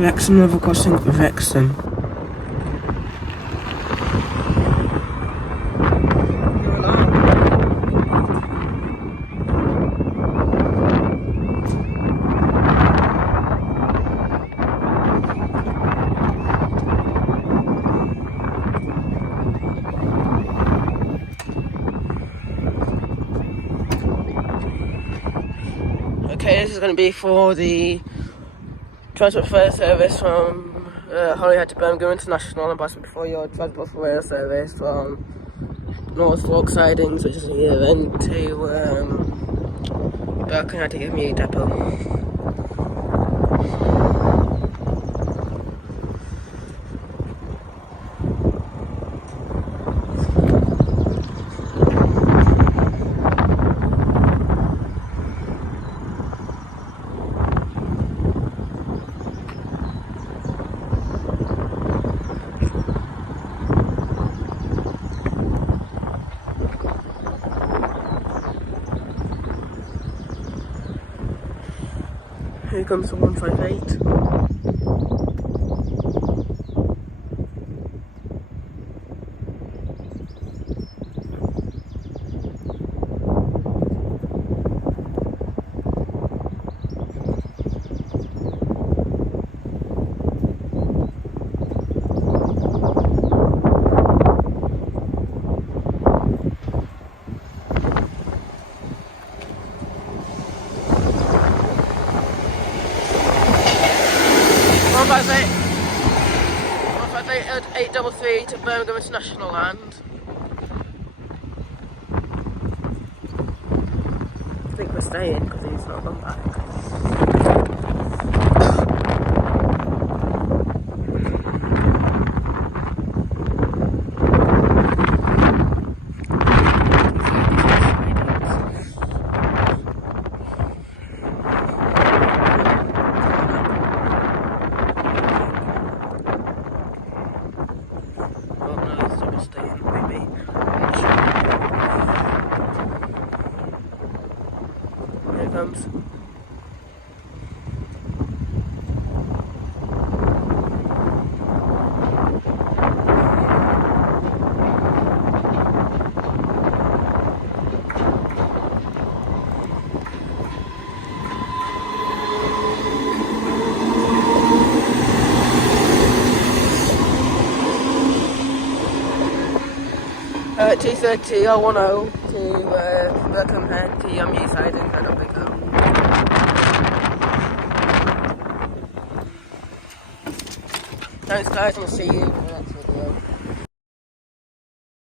Wrexham level crossing, Wrexham. Okay, this is going to be for the transport fare service from Holyhead to Birmingham International, and possibly for your transport for rail service from North Fork Sidings, which is the event, to Birkenhead to give me a depot. Here comes the 158. At 833 to Birmingham International Land. I think we're staying because he's not gone back. Here it comes. At 2:30 or 10 to Birkenhead to Yummy Sidings, and up we go. Thanks guys, and we'll see you in the next video.